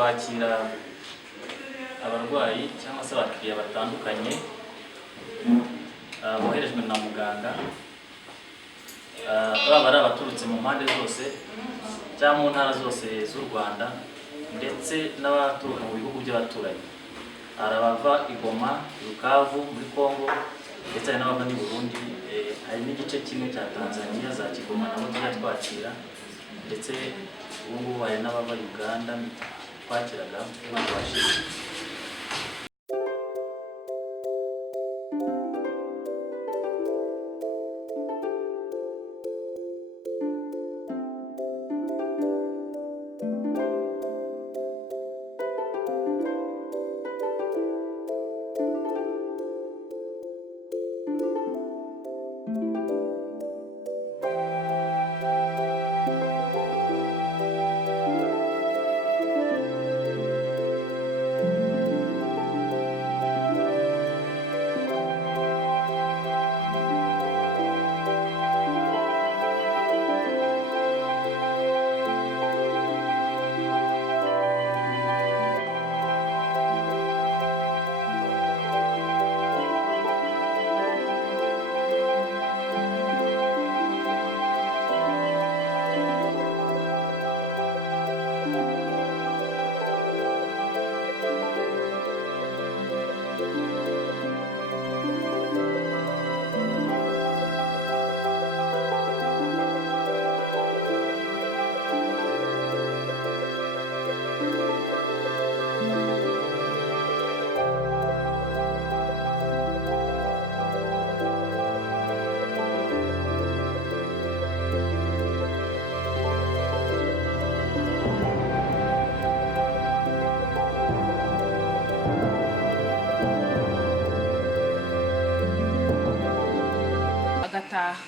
twakira abarwayi cyangwa se abakiriya batandukanye boherejwe na muganga, baba ari abaturutse mu mpande zose cyangwa mu ntara zose z'u Rwanda ndetse n'abaturuka mu bihugu by'abaturanyi. Hari abava i Goma, Bukavu muri Kongo ndetse hari n'abava i Burundi, hari n'igice kimwe cya Tanzania za Kigoma nabo tujya twakira, ndetse ubu ngubu hari n'abava Uganda twakiraga babashije.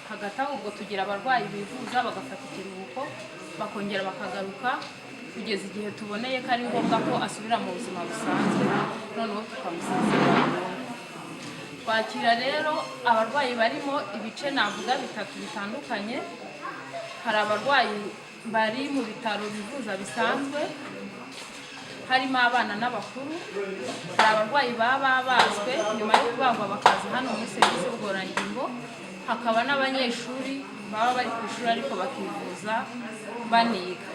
hagati ubwo tugira abarwayi bivuza bagafata ikiruhuko bakongera bakagaruka kugeza igihe tuboneye ko ari ngombwa ko asubira mu buzima busanzwe, noneho tukamusezerera. Twakira rero abarwayi barimo ibice navuga bitatu bitandukanye. Hari abarwayi bari mu bitaro bivuza bisanzwe, harimo abana n'abakuru. Hari abarwayi baba bazwe nyuma yo kubagwa bakaza hano muri serivisi y'ubugororangingo. Hakaba n'abanyeshuri baba bari ku ishuri ariko bakivuza baniga.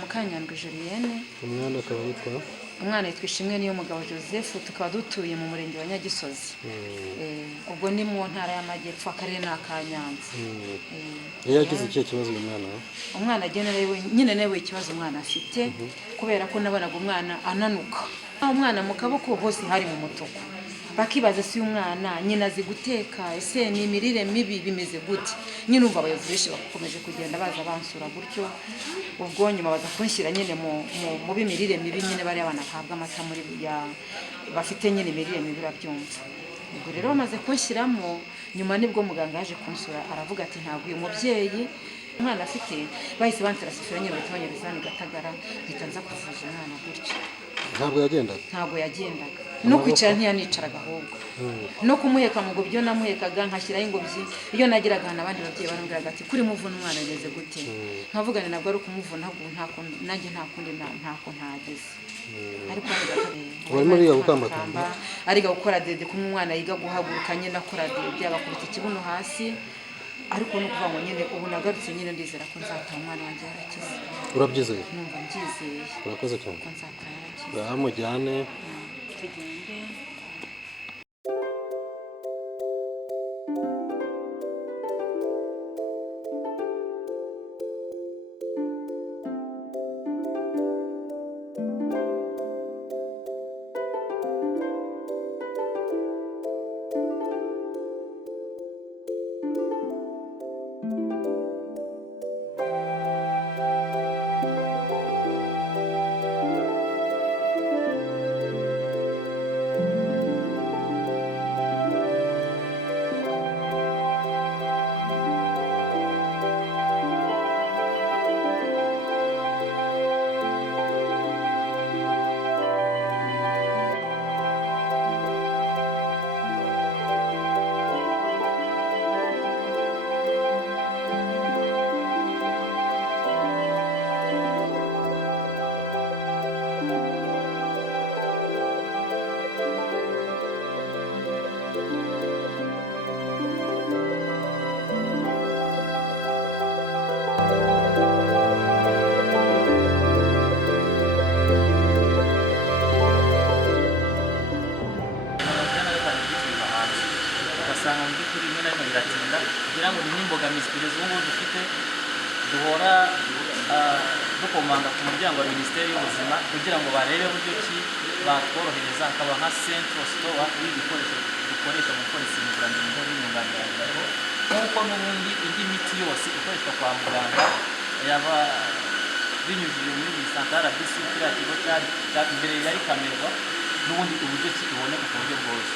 Mukanyandwi Julienne. Umwana akaba yitwa? Umwana yitwa Ishimwe niyo mugabo Joseph, tukaba dutuye mu murenge wa Nyagisozi. Ubwo ni mu ntara y'Amajyepfo, akarere na Kanyanza. Iyo yagize ikihe kibazo uyu mwana? Umwana nyine nawe ikibazo umwana afite, kubera ko nabonaga umwana ananuka. Umwana mu kaboko hose hari mu mutuku. Bakibaza si umwana nyina azi guteka, ese ni imirire mibi bimeze gute? Nyine umva abayobozi benshi bakomeje kugenda baza bansura gutyo, ubwo nyuma baza kunshyira nyine mu bimirire mibi, nyine bari abana bahabwa amata muri bafite nyine imirire mibi babyumva. Ubwo rero bamaze kunshyiramo, nyuma nibwo muganga yaje kunsura aravuga ati ntabwo uyu mubyeyi umwana afite, bahise bantarasifira nyine bahita banyereza ni Gatagara, mpita nza kuvuza umwana gutyo. Ntabwo yagendaga no kwicara ntiyanicaraga, ahubwo no kumuheka mu gubyo namuhekaga nkashyiraho ingobyi. Iyo nagiraga abandi babyeyi barambwiraga ati kuri muvuna umwana ageze gute, nkavugana nabwo ari ukumuvuna, ahubwo nanjye ntako ntageze. Ariko barimo biga gukambakamba, ariga gukora dede, kumwe umwana yiga guhaguruka nyine akora dede, agakubita ikibuno hasi. Ariko no kuvuga ngo nyine ubu nagarutse nyine ndizera ko nzataha umwana wanjye yarakize. Urabyizeye? Numva mbyizeye. Urakoze cyane. Ko nzataha yarakize. Bamujyane. Tugende. ugasanga mu by'ukuri rimwe na rimwe biratinda, kugira ngo ni n'imbogamizi kugeza ubu ngubu dufite, duhora dukomanga ku muryango wa Minisiteri y'Ubuzima kugira ngo barebe uburyo ki batworohereza, hakaba nka central store y'ibikoresho dukoresha mu gukora insimburangingo n'inyunganizi, nk'uko n'ubundi indi miti yose ikoreshwa kwa muganga yaba binyujije muri iyi santara RBC, kiriya kigo cya mbere yari kamerwa, n'ubundi uburyo ki iboneka ku buryo bwose.